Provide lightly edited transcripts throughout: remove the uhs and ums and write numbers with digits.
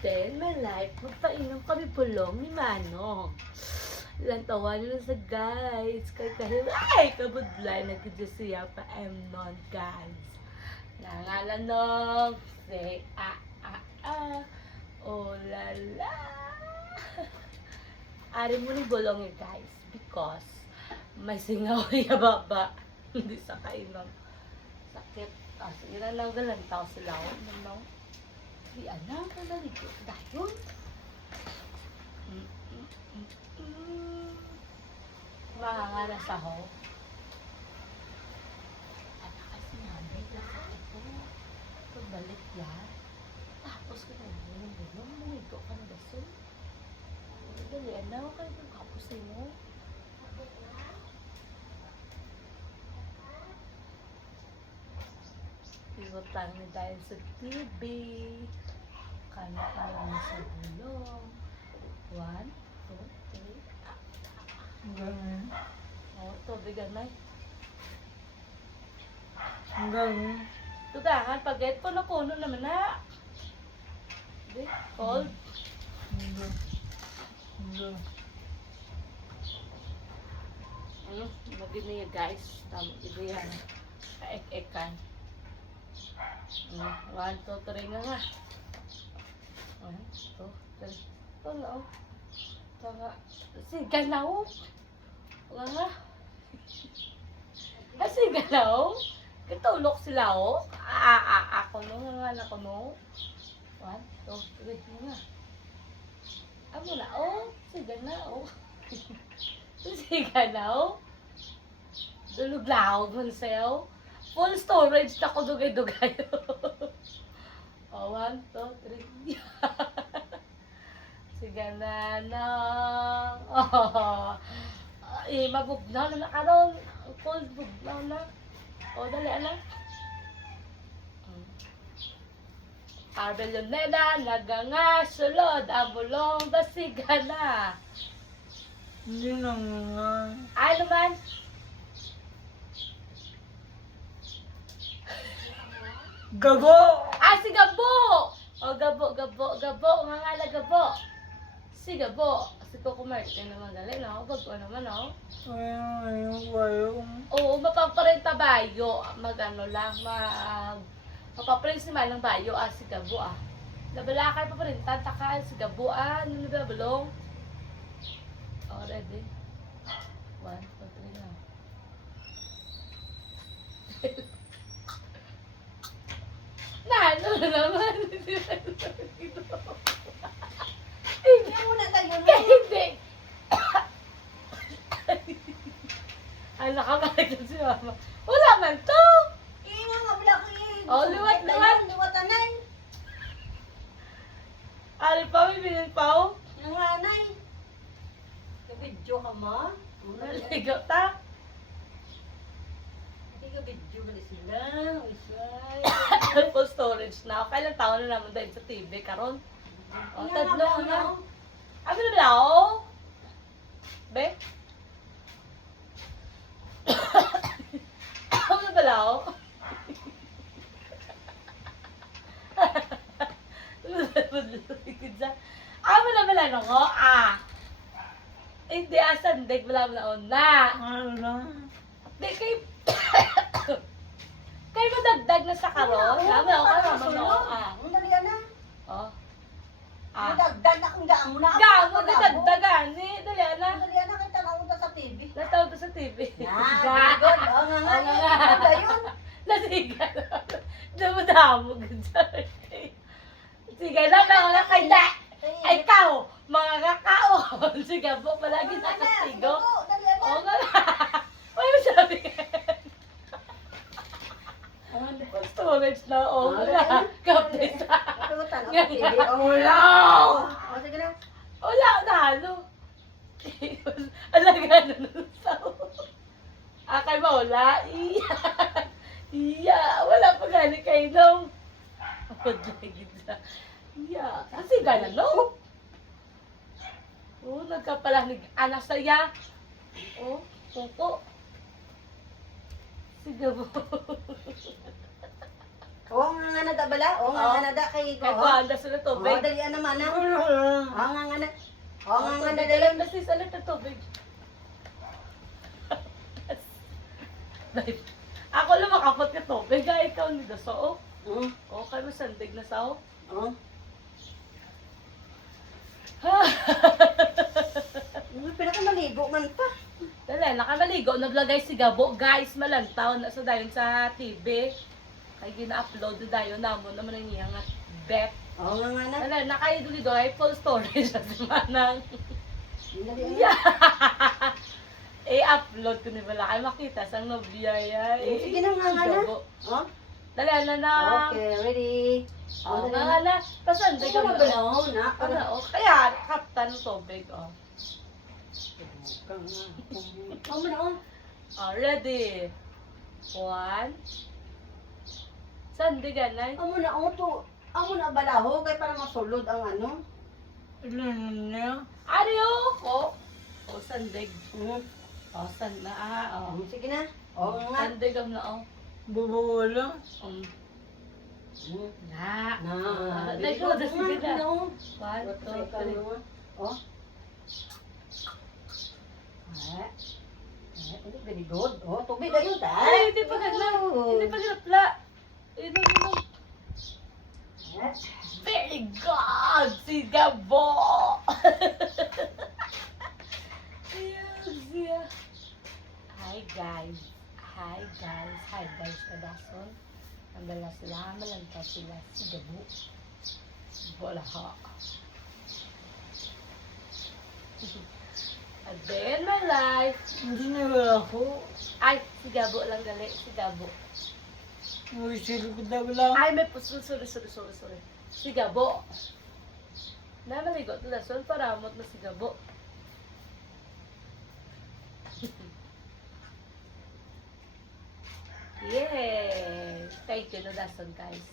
day in my life, magpainom kami pulong ni Manong. Ilang tawa nila sa guys. Kahit ay, kabudlay, nag-just siya pa non guys. Nangalan nung, say, oh la la. Ari mo ni bulong eh guys, because may singaw ya baba. Hindi sa kainom. Sakit. Sige na lang galang tao sila. Ano? Di alam ka na rin. Dahil. Mahanga na sa ho. At kasi namin lahat ito. Pagbalik yan. Tapos ka na bulong. Mumigo ka na baso. Dali, ano ka na kapos mo? Igot lang na dahil sa TV. Kanya-kanya sa bulong. 1, 2, 3. Hanggang. Oh, tubigan na. Hanggang. Tugangan, pag get ko na kuno naman na. Di, cold. Hanggang. Hanggang. Magin niya guys. Tama, ito yan. Kaek-ekan. 1, 2, 3 nga nga. 1, 2, 3. Ito nga oh. Ito nga. Siga na oh. Nga nga. Siga na oh. Kitulok sila oh. Ako no. Nga nga ako no. 1, 2, 3 nga. Amo na oh. Siga na oh. Siga na oh. Dulog-laog mo sa'yo. Full storage na ko dugay-dugay. Oh, 1, 2, 3. Sige na na. Oh. Mabugnaw na karon. Full bugnaw na. O, dali na. Arbeloneda, naganga, sulod, ang bulong, dasiga na. Hindi na nga. Ay naman. Gago! Si Gabo! O, Gabo. Nga nga Gabo. Si Gabo. Si Coco Martin naman dali, no? Gabo naman, no? Ayaw. Oo, mapaparenta bayo. Mag-ano lang, mapaparenta si Manang bayo, si Gabo, Labalakay paparenta, takaan si Gabo, Ano na balong? Oh, ready? 1, 2, 3 na. Ano naman? Hindi mo na tayo na. Hindi. Ay, nakabalik si Mama. Wala man to. Nga nga, wala ko eh. Oh, liwat. Liwatanay. Ari pa, may bilin pa oh. Ang hanay. Kabidyo ka ma? Naligaw ta. Hindi ka video ka sila. Isay. Full storage na. Kailang taon na naman dahil sa TV karon. Oh, tatlo na. Abi na ba ako? Be? Abi na ba ako? Abi na ba lang ako? Hindi, asandig. Wala mo na una. Ano? Di, kay madagdag na sa karon. Sabi ako naman no. Ang dali na. Oh. Nadagdag na kung gaan mo na. Gaamo na dagdagan ni. Dali Ang na. dali na kita naunta sa TV. Nataw to sa TV. Yan, good. Oo nga nga. Oo nga. Ganda yun. Nasiga. Dumadamo gud sa sige na ako na kay da. Ay kao, mga kakaon. Sige po palagi sa kastigo. Dali na. Oo nga. Uy, sabi ka. Ang storage na o. Kapit sa. Patutan ako sa TV. Wala! O, sige na. Wala na ano. Alaga na ng tao. Akay ba wala? Iya. Wala pa gani kayo nung. Lagi sa. Iya. Kasi gana no? Oh, nagkapalanig. Anak saya. Oh, kuko. Sige mo. Oo nga nga nada bala. Oo nga nga nada kay ko. Kaya kuhanda sila Oo, tubig. dali naman na. Wala lang. Oo nga nga na. Oo nga nga nada Dalan yun. na sis, alit na tubig. Dahil, ako lang makapot ka tubig. Kaya ikaw ni Daso. Oo. O, kayo mo sandig na sao. Oo. Pinakamaligo man pa. Dala, nakamaligo. Naglagay si Gabo. Guys, malantaw na sa dayon sa TV. Kaya gina-upload na dayon. Namon naman ang iyang at bet. Oo nga nga na. Dala, nakaiduli do. Ay full storage sa simanang. Dali na. Yeah! I-upload ko ni Bala. Ay makita sang nobiyaya. Sige na nga nga na. Oh. Dala na na. Okay, ready. Oh, nga na. Pasandig Ano ka ba na. na? Na. Ano, oh. Kaya, kaptan ng tubig, oh. Oo mo na. Oh, ready. 1. Sandigan na. Oo mo na. Oo to. Oo mo na balaho. Kaya para masulod ang ano. Ilan niya? Ariyo ko. Oh, sandig. Mm. Oh, na. Oh. Sige na. Oo nga. Sandig ang na, oh. Bubawala. Um, Mm. na. Na. Like, oh, das sige na. No. 1, 2, 3. Oh. Very good. Oh, tubig ayun ta. Ay, hindi pa ganda. Hindi pa ginapla. Inom. Very good! Si Gabo! Siya. Hi guys. Hi guys, kadason. Ang dala sila, malanta sila. Si Gabo. Wala ha. A day in my life. Hindi na wala ako. Ay, si Gabo lang gali. Si Gabo. Uy, ko na wala. Ay, may puso. Sorry. Si Gabo. Namaligo ito na. Son, paramot na si Gabo. Yay! Thank you, Nadason, guys.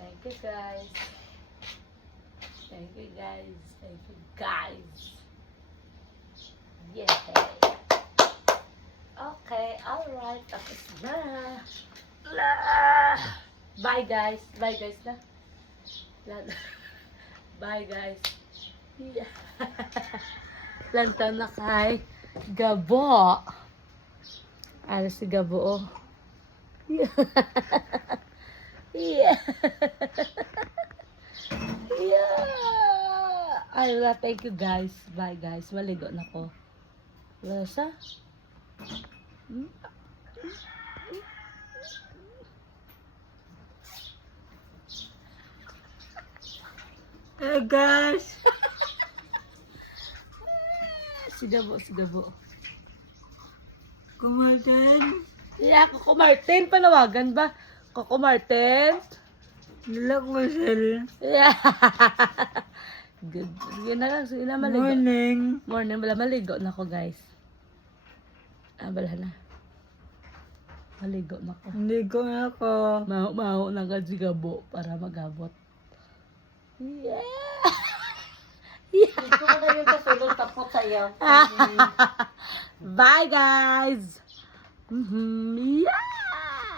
Thank you, guys. Yay! Okay, alright. Tapos na. Bye, guys. Bye, guys na. Bye, guys. Yeah. Lantaw na kay Gabo. Ano si Gabo, oh. Yeah. Ay, wala. Thank you, guys. Bye, guys. Maligo na ko. Lasa? Hey guys! Si Gabo. Kumain. Yeah, Coco Martin. Panawagan ba? Coco Martin? Nilak mo sila. Yeah. Good. Sige na lang. Sige na, maligo. Morning. Bala, maligo na ko, guys. Bala na. Maligo na ko. Hindi ko na ako. Maho na ka si Gabo para magabot. Yeah. Dito ko na yung kasulod tapos sa'yo. Bye, guys. Yeah.